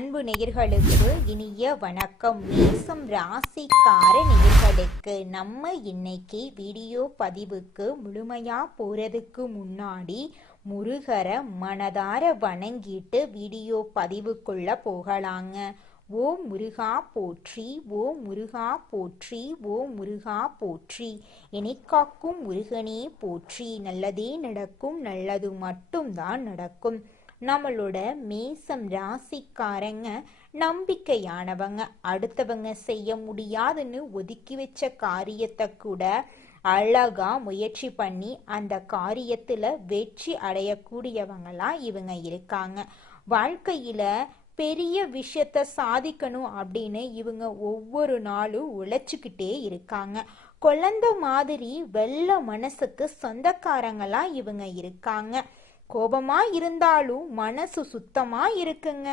அன்பு நேயர்களுக்கு இனிய வணக்கம். மேசம் ராசிக்கார நேயர்களுக்கு நம்ம இன்னைக்கு வீடியோ பதிவுக்கு முழுமையா போறதுக்கு முன்னாடி முருகரை மனதார வணங்கிட்டு வீடியோ பதிவுக்குள்ள போகலாங்க. ஓ முருகா போற்றி, ஓ முருகா போற்றி, ஓ முருகா போற்றி, என்னை காக்கும் முருகனே போற்றி. நல்லதே நடக்கும், நல்லது மட்டும்தான் நடக்கும். நம்மளோட மேசம் ராசிக்காரங்க நம்பிக்கையானவங்க. அடுத்தவங்க செய்ய முடியாதுன்னு ஒதுக்கி வச்ச காரியத்தை கூட அழகா முயற்சி பண்ணி அந்த காரியத்துல வெற்றி அடையக்கூடியவங்களா இவங்க இருக்காங்க. வாழ்க்கையில பெரிய விஷயத்த சாதிக்கணும் அப்படின்னு இவங்க ஒவ்வொரு நாளும் உழைச்சுக்கிட்டே இருக்காங்க. குழந்தை மாதிரி வெள்ள மனசுக்கு சொந்தக்காரங்களா இவங்க இருக்காங்க. கோபமா இருந்தாலும் மனசு சுத்தமா இருக்குங்க.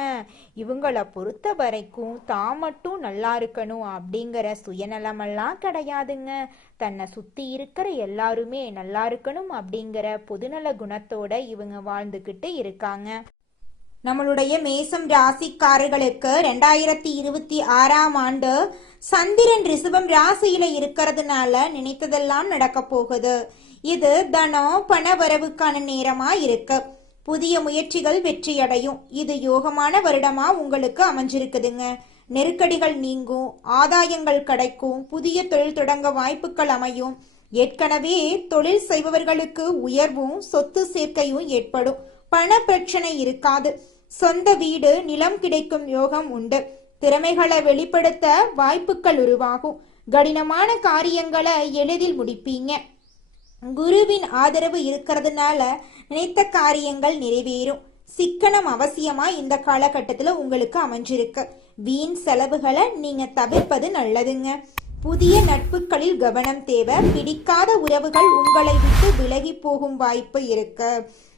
இவங்கள பொறுத்த வரைக்கும் தான் மட்டும் நல்லா இருக்கணும் அப்படிங்கிற சுயநலமெல்லாம் கிடையாதுங்க. தன்னை சுத்தி இருக்கிற எல்லாருமே நல்லா இருக்கணும் அப்படிங்கிற பொதுநல குணத்தோட இவங்க வாழ்ந்துகிட்டு இருக்காங்க. நம்மளுடைய மேசம் ராசிக்காரர்களுக்கு 2026ஆம் ஆண்டு சந்திரன் ரிஷபம் ராசியில இருக்கிறதுனால நினைத்ததெல்லாம் நடக்க போகுது. இது தனம் பண வரவுக்கான நேரமா இருக்கு. புதிய முயற்சிகள் வெற்றியடையும். இது யோகமான வருடமா உங்களுக்கு அமைஞ்சிருக்குதுங்க. நெருக்கடிகள் நீங்கும், ஆதாயங்கள் கிடைக்கும், புதிய தொழில் தொடங்க வாய்ப்புகள் அமையும். ஏற்கனவே தொழில் செய்பவர்களுக்கு உயர்வும் சொத்து சேர்க்கையும் ஏற்படும். பண பிரச்சனை இருக்காது. சொந்த வீடு நிலம் கிடைக்கும் யோகம் உண்டு. திறமைகளை வெளிப்படுத்த வாய்ப்புகள் உருவாகும். கடினமான காரியங்களை எளிதில் முடிப்பீங்க. குருவின் ஆதரவு இருக்கிறதுனால நினைத்த காரியங்கள் நிறைவேறும். சிக்கனம் அவசியமா இந்த காலகட்டத்துல உங்களுக்கு அமைஞ்சிருக்கு. வீண் செலவுகளை நீங்க தவிர்ப்பது நல்லதுங்க. புதிய நட்புகளில் கவனம் தேவை. பிடிக்காத உறவுகள் உங்களை விட்டு விலகி போகும் வாய்ப்பு இருக்கு.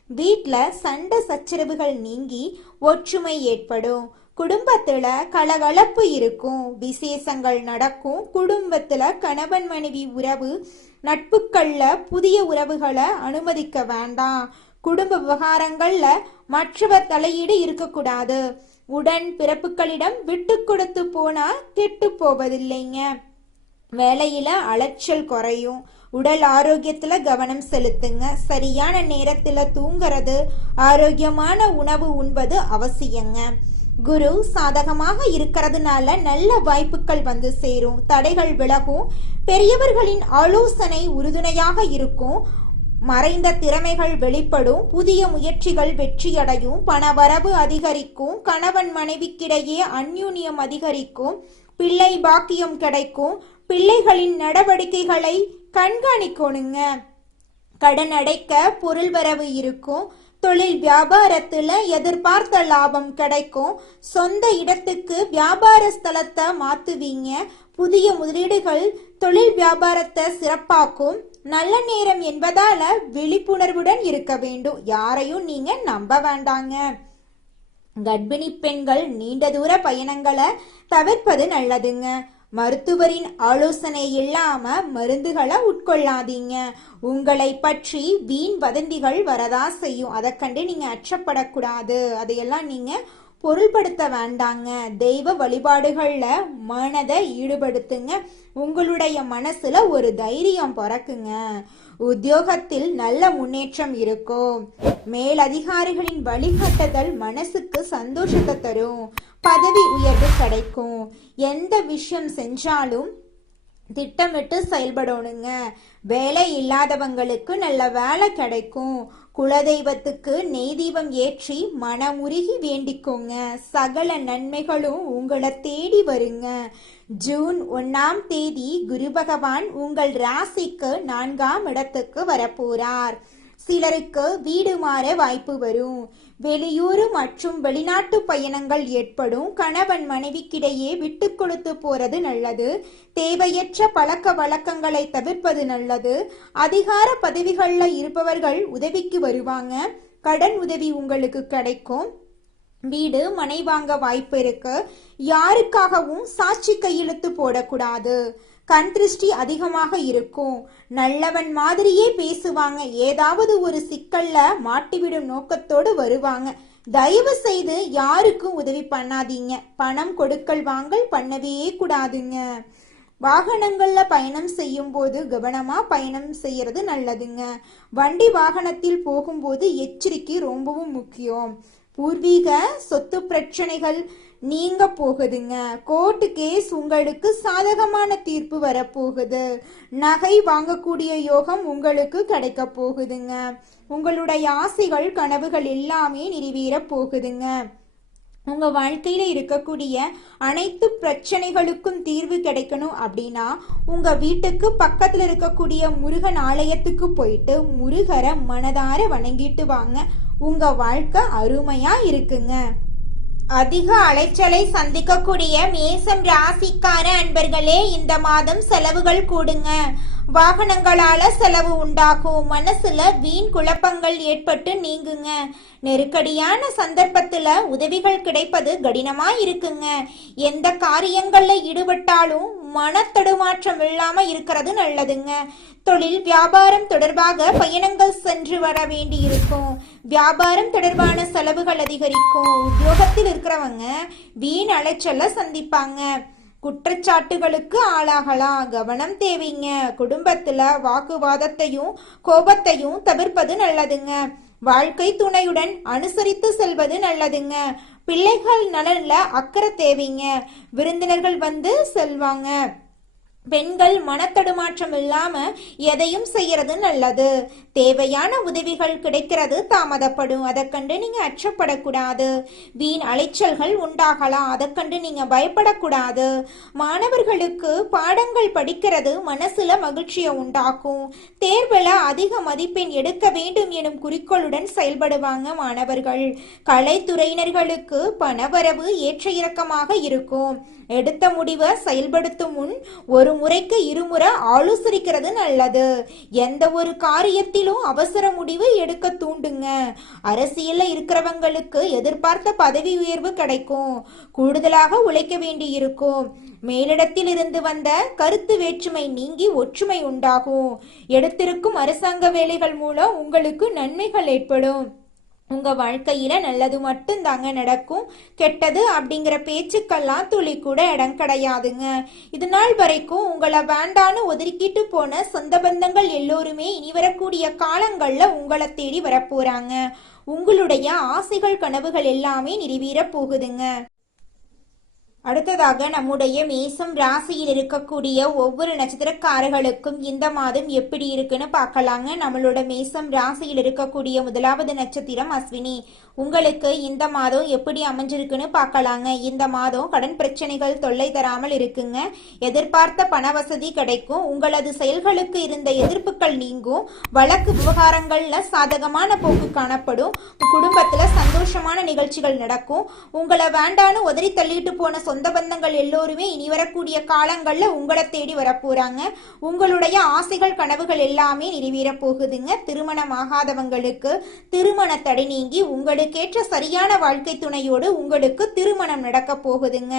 வீட்டுல சண்டை சச்சரவுகள் நீங்கி ஒற்றுமை ஏற்படும். குடும்பத்துல கலகலப்பு இருக்கும். விசேஷங்கள் நடக்கும். குடும்பத்துல கணவன் மனைவி உறவு நட்புகள்ல புதிய உறவுகளை அனுமதிக்க வேண்டாம். குடும்ப விவகாரங்கள்ல மற்றவர் தலையீடு இருக்கக்கூடாது. உடன் பிறப்புகளிடம் விட்டு கொடுத்து போனா கெட்டு போவதில்லைங்க. வேலையில அலைச்சல் குறையும். உடல் ஆரோக்கியத்துல கவனம் செலுத்துங்க. சரியான நேரத்துல தூங்குறது, ஆரோக்கியமான உணவு உண்பது அவசியங்க. குரு சாதகமாக இருக்கிறதுனால நல்ல வாய்ப்புகள் வந்து சேரும். தடைகள் விலகும். பெரியவர்களின் ஆலோசனை உறுதுணையாக இருக்கும். மறைந்த திறமைகள் வெளிப்படும். புதிய முயற்சிகள் வெற்றியடையும். பணவரவு அதிகரிக்கும். கணவன் மனைவிக்கிடையே அந்யூன்யம் அதிகரிக்கும். பிள்ளை பாக்கியம் கிடைக்கும். பிள்ளைகளின் நடவடிக்கைகளை கண்காணிக்கணுங்க. கடன் அடைக்க பொருள் வரவு இருக்கும். தொழில் வியாபாரத்துல எதிர்பார்த்த லாபம் கிடைக்கும். சொந்த இடத்துக்கு வியாபார ஸ்தலத்தை மாத்துவீங்க. புதிய முதலீடுகள் தொழில் வியாபாரத்தை சிறப்பாக்கும். நல்ல நேரம் என்பதால விழிப்புணர்வுடன் இருக்க வேண்டும். யாரையும் நீங்க நம்ப வேண்டாங்க. கர்ப்பிணி பெண்கள் நீண்ட தூர பயணங்களை தவிர்ப்பது நல்லதுங்க. மருத்துவரின் ஆலோசனை இல்லாம மருந்துகளை உட்கொள்ளாதீங்க. உங்களை பற்றி வீண் வதந்திகள் வரதா செய்யும். அதை கண்டு நீங்க அச்சப்படக்கூடாது. அதையெல்லாம் நீங்க பொருள்படுத்த வேண்டாங்க. தெய்வ வழிபாடுகள்ல மனதை ஈடுபடுத்துங்க. உங்களுடைய மனசுல ஒரு தைரியம் பிறக்குங்க. உத்தியோகத்தில் நல்ல முன்னேற்றம் இருக்கும். மேலதிகாரிகளின் வழிகாட்டுதல் மனசுக்கு சந்தோஷத்தை தரும். பதவி உயர்வு கிடைக்கும். எந்த விஷயம் செஞ்சாலும் திட்டமிட்டு செயல்படணுங்க. வேலை இல்லாதவங்களுக்கு நல்ல வேலை கிடைக்கும். குலதெய்வத்துக்கு நெய் தீபம் ஏற்றி மனமுருகி வேண்டிக்கோங்க. சகல நன்மைகளும் உங்களை தேடி வருங்க. ஜூன் 1ஆம் தேதி குரு பகவான் உங்கள் ராசிக்கு 4ஆம் இடத்துக்கு வரப்போறார். சிலருக்கு வீடு மாற வாய்ப்பு வரும். வெளியூர் மற்றும் வெளிநாட்டு பயணங்கள் ஏற்படும். கணவன் மனைவிக்கிடையே விட்டு கொடுத்து போறது நல்லது. தேவையற்ற பழக்க வழக்கங்களை தவிர்ப்பது நல்லது. அதிகார பதவிகள்ல இருப்பவர்கள் உதவிக்கு வருவாங்க. கடன் உதவி உங்களுக்கு கிடைக்கும். வீடு மனை வாங்க வாய்ப்பு இருக்கு. யாருக்காகவும் சாட்சி கையெழுத்து போடக்கூடாது. கண் திருஷ்டி அதிகமாக இருக்கும். நல்லவன் மாதிரியே பேசுவாங்க. ஏதாவது ஒரு சிக்கல்ல மாட்டிவிடும் நோக்கத்தோடு வருவாங்க. தயவு செய்து யாருக்கும் உதவி பண்ணாதீங்க. பணம் கொடுக்கல் வாங்கல் பண்ணவே கூடாதுங்க. வாகனங்கள்ல பயணம் செய்யும் போது கவனமா பயணம் செய்யறது நல்லதுங்க. வண்டி வாகனத்தில் போகும்போது எச்சரிக்கை ரொம்பவும் முக்கியம். பூர்வீக சொத்து பிரச்சனைகள் நீங்க போகுதுங்க. கோர்ட்டு கேஸ் உங்களுக்கு சாதகமான தீர்ப்பு வரப்போகுது. நகை வாங்கக்கூடிய யோகம் உங்களுக்கு கிடைக்க போகுதுங்க. உங்களுடைய ஆசைகள் கனவுகள் எல்லாமே நிறைவேற போகுதுங்க. உங்க வாழ்க்கையில இருக்கக்கூடிய அனைத்து பிரச்சனைகளுக்கும் தீர்வு கிடைக்கணும் அப்படின்னா உங்க வீட்டுக்கு பக்கத்துல இருக்கக்கூடிய முருகன் ஆலயத்துக்கு போயிட்டு முருகரை மனதார வணங்கிட்டு வாங்க. உங்க வாழ்க்கை அருமையா இருக்குங்க. அதிக அலைச்சலை சந்திக்கக்கூடிய மேசம் ராசிக்கார அன்பர்களே, இந்த மாதம் செலவுகள் கூடுங்க. வாகனங்களால செலவு உண்டாகும். மனசுல வீண் குழப்பங்கள் ஏற்பட்டு நீங்குங்க. நெருக்கடியான சந்தர்ப்பத்துல உதவிகள் கிடைப்பது கடினமா இருக்குங்க. எந்த காரியங்கள்ல ஈடுபட்டாலும் மனத்தடுமாற்றம் இல்லாம இருக்கிறது நல்லதுங்க. தொழில் வியாபாரம் தொடர்பாக பயணங்கள் சென்று வர வேண்டி இருக்கும். வியாபாரம் தொடர்பான செலவுகள் அதிகரிக்கும். உத்தியோகத்தில் இருக்கிறவங்க வீண் அலைச்சல சந்திப்பாங்க. குற்றச்சாட்டுகளுக்கு ஆளாகலாம். கவனம் தேவைங்க. குடும்பத்துல வாக்குவாதத்தையும் கோபத்தையும் தவிர்ப்பது நல்லதுங்க. வாழ்க்கை துணையுடன் அனுசரித்து செல்வது நல்லதுங்க. பிள்ளைகள் நலன்ல அக்கறை தேவைங்க. விருந்தினர்கள் வந்து செல்வாங்க. பெண்கள் மனத்தடுமாற்றம் இல்லாம எதையும் செய்யறது நல்லது. தேவையான உதவிகள் கிடைக்கிறது தாமதப்படும். அதை கண்டு நீங்க அச்சப்படக்கூடாது. வீண் அலைச்சல்கள் உண்டாகலாம். அதை கண்டு நீங்க பயப்படக்கூடாது. மாணவர்களுக்கு பாடங்கள் படிக்கிறது மனசுல மகிழ்ச்சியை உண்டாக்கும். தேர்வுல அதிக மதிப்பெண் எடுக்க வேண்டும் எனும் குறிக்கோளுடன் செயல்படுவாங்க மாணவர்கள். கலைத்துறையினர்களுக்கு பணவரவு ஏற்ற இறக்கமாக இருக்கும். எடுத்த முடிவை செயல்படுத்தும் முன் ஒரு முறைக்கு இருமுறை ஆலோசிக்கிறது நல்லது. எந்த ஒரு காரியத்திலும் அவசர முடிவு எடுக்க தூண்டுங்க. அரசியல்ல இருக்கிறவங்களுக்கு எதிர்பார்த்த பதவி உயர்வு கிடைக்கும். கூடுதலாக உழைக்க வேண்டி இருக்கும். மேலிடத்தில் இருந்து வந்த கருத்து வேற்றுமை நீங்கி ஒற்றுமை உண்டாகும். எடுத்திருக்கும் அரசாங்க வேலைகள் மூலம் உங்களுக்கு நன்மைகள் ஏற்படும். உங்க வாழ்க்கையில நல்லது மட்டும் தாங்க நடக்கும். கெட்டது அப்படிங்கிற பேச்சுக்கெல்லாம் துளி கூட இடம் கிடையாதுங்க. இது நாள் வரைக்கும் உங்களை வேண்டான்னு ஒதுக்கிட்டு போன சொந்த பந்தங்கள் எல்லோருமே இனி வரக்கூடிய காலங்கள்ல உங்களை தேடி வரப்போறாங்க. உங்களுடைய ஆசைகள் கனவுகள் எல்லாமே நிறைவேற போகுதுங்க. அடுத்ததாக நம்முடைய மேசம் ராசியில் இருக்கக்கூடிய ஒவ்வொரு நட்சத்திரக்காரர்களுக்கும் இந்த மாதம் எப்படி இருக்குன்னு பார்க்கலாங்க. நம்மளோட மேசம் ராசியில் இருக்கக்கூடிய முதலாவது நட்சத்திரம் அஸ்வினி. உங்களுக்கு இந்த மாதம் எப்படி அமைஞ்சிருக்குன்னு பார்க்கலாங்க. இந்த மாதம் கடன் பிரச்சனைகள் தொல்லை தராமல் இருக்குங்க. எதிர்பார்த்த பண வசதி கிடைக்கும். உங்களது செயல்களுக்கு இருந்த எதிர்ப்புகள் நீங்கும். வழக்கு விவகாரங்கள்ல சாதகமான போக்கு காணப்படும். குடும்பத்துல சந்தோஷமான நிகழ்ச்சிகள் நடக்கும். உங்களை வேண்டான்னு உதறி தள்ளிட்டு போன சொந்த பந்தங்கள் எல்லோருமே இனி வரக்கூடிய காலங்கள்ல உங்களை தேடி வரப்போறாங்க. உங்களுடைய ஆசைகள் கனவுகள் எல்லாமே நிறைவேற போகுதுங்க. திருமணம் ஆகாதவங்களுக்கு திருமண தடை நீங்கி உங்களுக்கேற்ற சரியான வாழ்க்கை துணையோடு உங்களுக்கு திருமணம் நடக்க போகுதுங்க.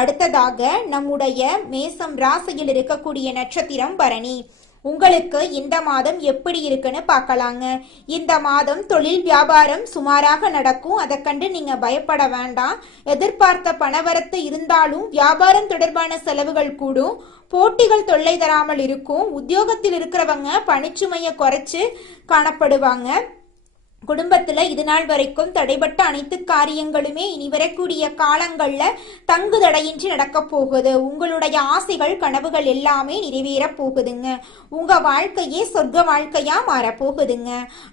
அடுத்ததாக நம்முடைய மேசம் ராசியில் இருக்கக்கூடிய நட்சத்திரம் பரணி. உங்களுக்கு இந்த மாதம் எப்படி இருக்குன்னு பார்க்கலாங்க. இந்த மாதம் தொழில் வியாபாரம் சுமாராக நடக்கும். அதை கண்டு நீங்க பயப்பட வேண்டாம். எதிர்பார்த்த பணவரத்து இருந்தாலும் வியாபாரம் தொடர்பான செலவுகள் கூடும். போட்டிகள் தொல்லை தராமல் இருக்கும். உத்தியோகத்தில் இருக்கிறவங்க பணிச்சுமையை குறைச்சு காணப்படுவாங்க. குடும்பத்துல இது நாள் வரைக்கும் தடைபட்ட அனைத்து காரியங்களுமே இனி வரக்கூடிய காலங்கள்ல தங்கு தடையின்றி நடக்க போகுது. உங்களுடைய ஆசைகள் கனவுகள் எல்லாமே நிறைவேற போகுதுங்க. உங்க வாழ்க்கையே சொர்க்க வாழ்க்கையா மாறப்போகுதுங்க.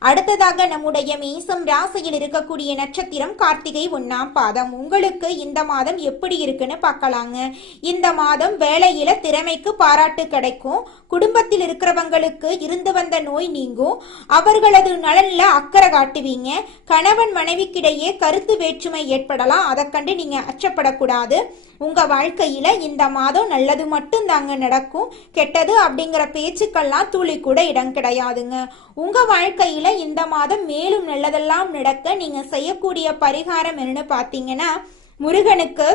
அடுத்ததாக நம்முடைய மேசம் ராசியில் இருக்கக்கூடிய நட்சத்திரம் கார்த்திகை 1ஆம் பாதம். உங்களுக்கு இந்த மாதம் எப்படி இருக்குன்னு பார்க்கலாங்க. இந்த மாதம் வேலையில திறமைக்கு பாராட்டு கிடைக்கும். குடும்பத்தில் இருக்கிறவங்களுக்கு இருந்து வந்த நோய் நீங்கும். அவர்களது நலன்ல அக்கறை காட்டுவீங்க. கணவன் மனைவிக்கிடையே கருத்து வேற்றுமை ஏற்படலாம். அதை கண்டு நீங்க அச்சப்படக்கூடாது. உங்க வாழ்க்கையில இந்த மாதம் நல்லது மட்டும் தாங்க நடக்கும். கெட்டது அப்படிங்கிற பேச்சுக்கெல்லாம் துளி கூட இடம் கிடையாதுங்க. உங்க வாழ்க்கையில இந்த மாதம் மேலும் நல்லதெல்லாம் நடக்க நீங்க செய்யக்கூடிய பரிகாரம் என்னன்னு பாத்தீங்கன்னா, முருகனுக்கு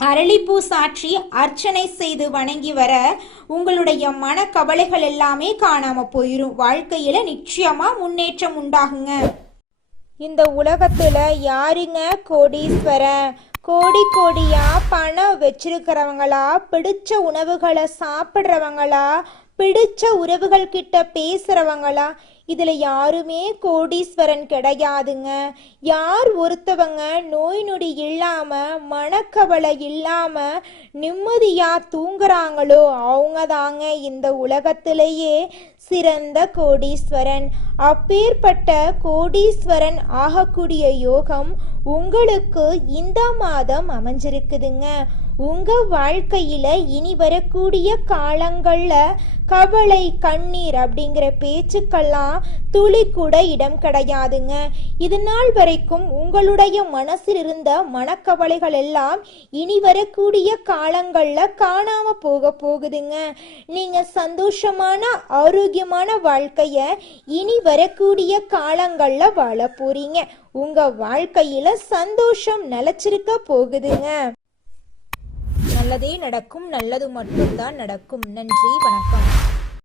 அரளிப்பூ சாற்றி அர்ச்சனை செய்து வணங்கி வர உங்களுடைய மன கவலைகள் எல்லாமே காணாம போயிரும். வாழ்க்கையில நிச்சயமா முன்னேற்றம் உண்டாகுங்க. இந்த உலகத்துல யாருங்க கோடீஸ்வரன்? கோடி கோடியா பணம் வச்சிருக்கிறவங்களா, பிடிச்ச உணவுகளை சாப்பிட்றவங்களா, பிடிச்ச உறவுகள் கிட்ட பேசுறவங்களா? இதுல யாருமே கோடீஸ்வரன் கிடையாதுங்க. யார் ஒருத்தவங்க நோய் நொடி இல்லாம, மனக்கவலை இல்லாம நிம்மதியா தூங்குறாங்களோ அவங்க தாங்க இந்த உலகத்திலேயே சிறந்த கோடீஸ்வரன். அப்பேற்பட்ட கோடீஸ்வரன் ஆகக்கூடிய யோகம் உங்களுக்கு இந்த மாதம் அமைஞ்சிருக்குதுங்க. உங்க வாழ்க்கையில இனி வரக்கூடிய காலங்கள்ல கவலை, கண்ணீர் அப்படிங்கிற பேச்சுக்கெல்லாம் துளி கூட இடம் கிடையாதுங்க. இது நாள் வரைக்கும் உங்களுடைய மனசில் இருந்த மனக்கவலைகள் எல்லாம் இனி வரக்கூடிய காலங்கள்ல காணாம போகுதுங்க. நீங்க சந்தோஷமான ஆரோக்கியமான வாழ்க்கைய இனி வரக்கூடிய காலங்கள்ல வாழ போறீங்க. உங்க வாழ்க்கையில சந்தோஷம் நிலைச்சிருக்க போகுதுங்க. நல்லதே நடக்கும், நல்லது மட்டும்தான் நடக்கும். நன்றி, வணக்கம்.